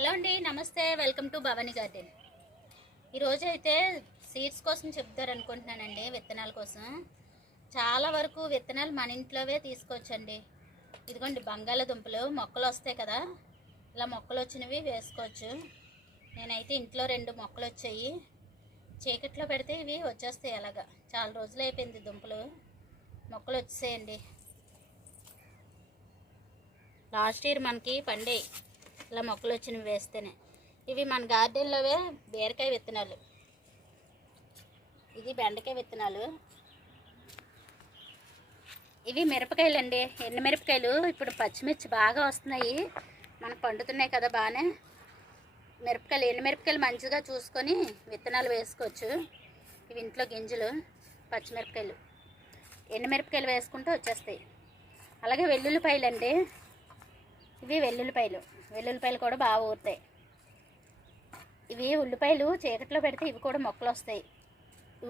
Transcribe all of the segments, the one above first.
Hello అండి నమస్తే. Welcome to Bhavani garden. ఈరోజు అయితే సీడ్స్ కోసం చెప్తారనుకుంటున్నానండి విత్తనాల కోసం. చాలా వరకు విత్తనాలు మన ఇంట్లోవే తీసుకోవచ్చండి. ఇదిగోండి బంగాళదుంపలు మొక్కలు వస్తాయి కదా. ఇలా మొక్కలు వచ్చినవి వేసుకోవచ్చు. నేనైతే ఇంట్లో రెండు మొక్కలు వచ్చాయి. చీకట్లో పెడితే ఇవి వచ్చేస్తాయి అలాగా. చాలా రోజులు అయిపోయింది దుంపలు. మొక్కలు వచ్చేయండి లాస్ట్ ఇయర్ మనకి పండే ఇలా మొక్కలు వచ్చినవి వేస్తేనే. ఇవి మన గార్డెన్లోవే బీరకాయ విత్తనాలు. ఇది బెండకాయ విత్తనాలు. ఇవి మిరపకాయలు అండి ఎండు మిరపకాయలు ఇప్పుడు పచ్చిమిర్చి బాగా వస్తున్నాయి. మనకు పండుతున్నాయి కదా బాగానే. మిరపకాయలు ఎండు మిరపకాయలు మంచిగా చూసుకొని విత్తనాలు వేసుకోవచ్చు. ఇవి ఇంట్లో గింజలు పచ్చిమిరపకాయలు. ఎండు మిరపకాయలు వేసుకుంటే వచ్చేస్తాయి. అలాగే వెల్లుల్లిపాయలు అండి ఇవి వెల్లుల్లిపాయలు. వెల్లుల్లిపాయలు కూడా బాగా ఊరుతాయి. ఇవి ఉల్లిపాయలు చీకట్లో పెడితే ఇవి కూడా మొక్కలు వస్తాయి.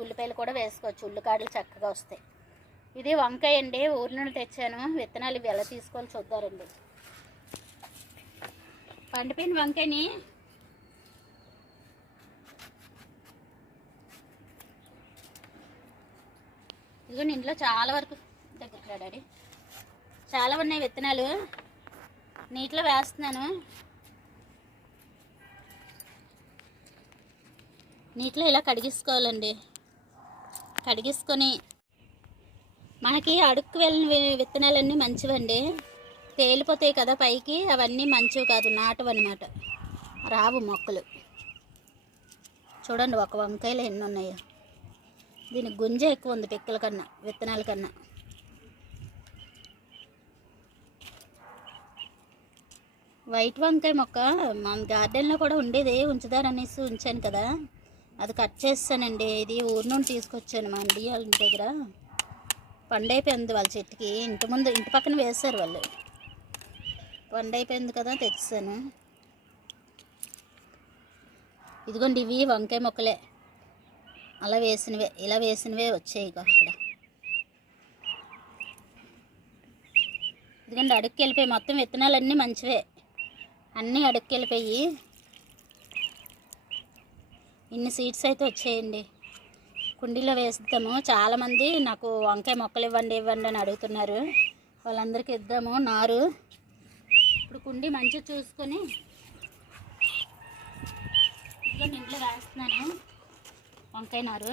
ఉల్లిపాయలు కూడా వేసుకోవచ్చు. ఉల్లికాడలు చక్కగా వస్తాయి. ఇది వంకాయ అండి. ఊరి నుండి తెచ్చాను. విత్తనాలు ఇవి ఎలా తీసుకోవాలి చూద్దారండి. పండిపోయిన వంకాయని ఇదిగోండి ఇంట్లో చాలా వరకు దగ్గర రాడాడి చాలా ఉన్నాయి విత్తనాలు. నీటిలో వేస్తున్నాను. నీటిలో ఇలా కడిగించుకోవాలండి కడిగించుకొని మనకి అడుక్కు వెళ్ళిన విత్తనాలన్నీ మంచివండి. తేలిపోతాయి కదా పైకి అవన్నీ మంచివి కాదు నాటవన్నమాట. రావు మొక్కలు. చూడండి ఒక వంకాయలు ఎన్ని ఉన్నాయో. దీనికి గుంజ ఎక్కువ ఉంది పిక్కల కన్నా విత్తనాల కన్నా. వైట్ వంకాయ మొక్క మన గార్డెన్లో కూడా ఉండేది ఉంచుదారనేసి ఉంచాను కదా. అది కట్ చేస్తానండి. ఇది ఊరి నుండి తీసుకొచ్చాను మా అండి వాళ్ళ ఇంటి దగ్గర. పండైపోయింది వాళ్ళ చెట్టుకి. ఇంటి ముందు ఇంటి పక్కన వేశారు వాళ్ళు. పండైపోయింది కదా తెచ్చాను. ఇదిగోండి ఇవి వంకాయ మొక్కలే. అలా వేసినవే ఇలా వేసినవే వచ్చాయి ఇక ఇదిగోండి అడుక్కి వెళ్ళిపోయి మొత్తం విత్తనాలన్నీ మంచివే. అన్నీ అడుక్కెళ్ళిపోయి ఇన్ని సీడ్స్ అయితే వచ్చేయండి. కుండీలో వేస్తాము చాలామంది నాకు వంకాయ మొక్కలు ఇవ్వండి ఇవ్వండి అని అడుగుతున్నారు. వాళ్ళందరికీ ఇద్దాము. నారు. ఇప్పుడు కుండీ మంచిగా చూసుకొని ఇదిగోండి ఇంట్లో వేస్తున్నాను. వంకాయ నారు.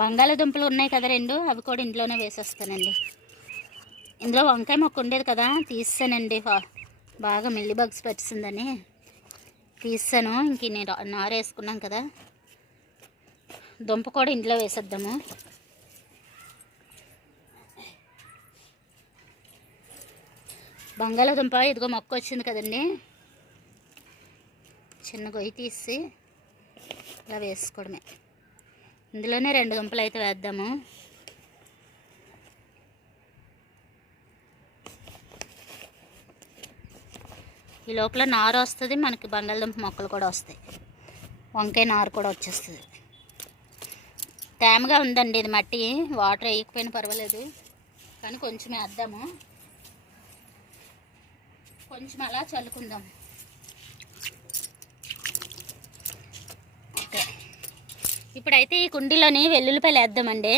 బంగాళాదుంపలు ఉన్నాయి కదా రెండు అవి కూడా ఇంట్లోనే వేసేస్తానండి. ఇందులో వంకాయ మొక్క ఉండేది కదా తీసానండి బాగా మిల్లి బగ్స్ వచ్చిందని తీసాను ఇంక నేను నార వేసుకున్నాం కదా. దుంప కూడా ఇంట్లో వేసేద్దాము. బంగాళాదుంప ఇదిగో మొక్క వచ్చింది కదండి. చిన్న గొయ్యి తీసి ఇలా వేసుకోవడమే. ఇందులోనే రెండు దుంపలు అయితే వేద్దాము. ఈ లోపల నారు వస్తుంది మనకి బంగాళదుంప మొక్కలు కూడా వస్తాయి. వంకాయ నారు కూడా వచ్చేస్తుంది. తేమగా ఉందండి ఇది మట్టి. వాటర్ వేయకపోయినా పర్వాలేదు కానీ కొంచెం వేద్దాము. కొంచెం అలా చల్లుకుందాం. ఓకే. ఇప్పుడైతే ఈ కుండీలోని వెల్లుల్లిపాయలు వేద్దామండి.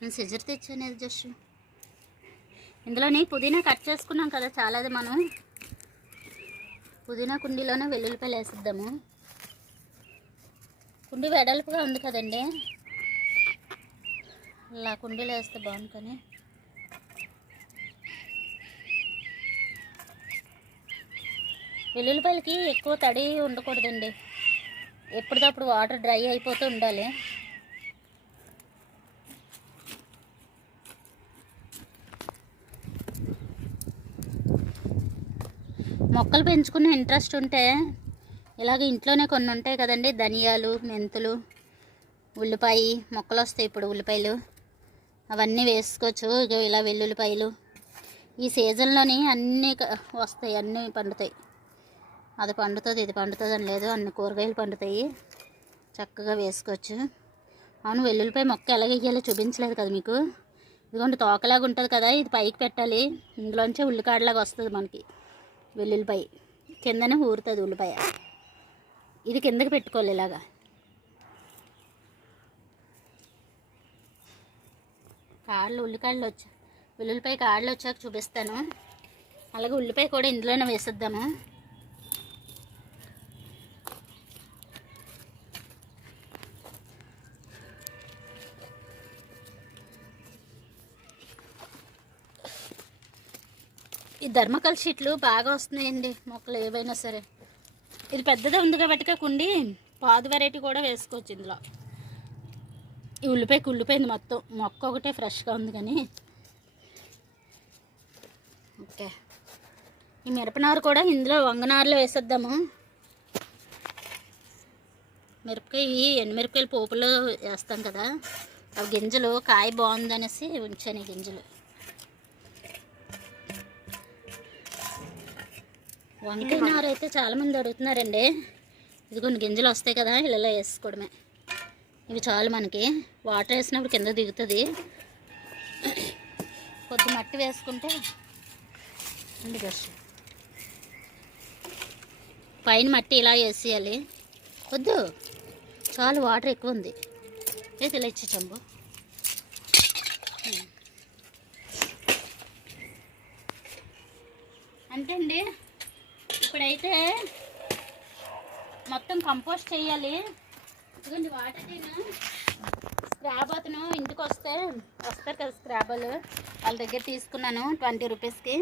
నేను సిజర్ తెచ్చాను అది జస్ట్. ఇందులోని పుదీనా కట్ చేసుకున్నాం కదా చాలాది మనం. పుదీనా కుండీలోనే వెల్లుల్లిపాయలు వేసిద్దాము. కుండీ వెడల్పుగా ఉంది కదండి. అలా కుండీలో వేస్తే బాగుంది కానీ వెల్లుల్లిపాయలకి ఎక్కువ తడి ఉండకూడదండి. ఎప్పటికప్పుడు వాటర్ డ్రై అయిపోతూ ఉండాలి. మొక్కలు పెంచుకునే ఇంట్రెస్ట్ ఉంటే ఇలాగ ఇంట్లోనే కొన్ని ఉంటాయి కదండి. ధనియాలు మెంతులు ఉల్లిపాయ మొక్కలు వస్తాయి ఇప్పుడు ఉల్లిపాయలు. అవన్నీ వేసుకోవచ్చు. ఇక ఇలా వెల్లుల్లిపాయలు. ఈ సీజన్లోని అన్నీ క- వస్తాయి అన్నీ పండుతాయి. అది పండుతుంది ఇది పండుతుంది అని లేదు. అన్ని కూరగాయలు పండుతాయి. చక్కగా వేసుకోవచ్చు. అవును వెల్లుల్లిపాయ మొక్క ఎలా వేయాలో చూపించలేదు కదా మీకు. ఇదిగోండి తోకలాగా ఉంటుంది కదా. ఇది పైకి పెట్టాలి. ఇందులోంచే ఉల్లికాడలాగా వస్తుంది మనకి. వెల్లుల్లిపాయ. కిందనే ఊరుతుంది ఉల్లిపాయ. ఇది కిందకి పెట్టుకోవాలి ఇలాగా. కాళ్ళు ఉల్లికాయలు వచ్చా వెల్లుల్లిపాయ కాళ్ళు వచ్చాక చూపిస్తాను. అలాగే ఉల్లిపాయ కూడా ఇందులోనే వేసేద్దాము. ఈ ధర్మకల్ షీట్లు బాగా వస్తున్నాయండి. మొక్కలు ఏవైనా సరే. ఇది పెద్దదే ఉంది కాబట్టి కుండి పాదు వెరైటీ కూడా వేసుకోవచ్చు ఇందులో. ఈ ఉల్లిపాయ కుళ్ళిపోయింది మొత్తం. మొక్క ఒకటే ఫ్రెష్గా ఉంది కానీ. ఓకే. ఈ మిరపనారు కూడా ఇందులో వంగనారులో వేసేద్దాము. మిరపకాయ ఇవి ఎండుమిరపకాయలు పోపులో వేస్తాం కదా. అవి గింజలు కాయ బాగుందనేసి ఉంచాను ఈ గింజలు. వంకాయ నారు అయితే చాలామంది అడుగుతున్నారండి. ఇది కొన్ని గింజలు వస్తాయి కదా ఇలా వేసుకోవడమే. ఇవి చాలు మనకి. వాటర్ వేసినప్పుడు కింద దిగుతుంది. కొద్ది మట్టి వేసుకుంటే బ్రష్ పైన మట్టి ఇలా వేసేయాలి. వద్దు. చాలు వాటర్ ఎక్కువ ఉంది. అయితే ఇలా ఇచ్చి చంబు అంతే అండి ఇప్పుడైతే మొత్తం కంపోస్ట్ చేయాలి. ఇదిగోండి వాటర్ టీను స్క్రాబ్ అతను ఇంటికి వస్తే వస్తారు కదా స్క్రాబర్లు వాళ్ళ దగ్గర తీసుకున్నాను ట్వంటీ రూపీస్కి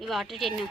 ఈ వాటర్ టిన్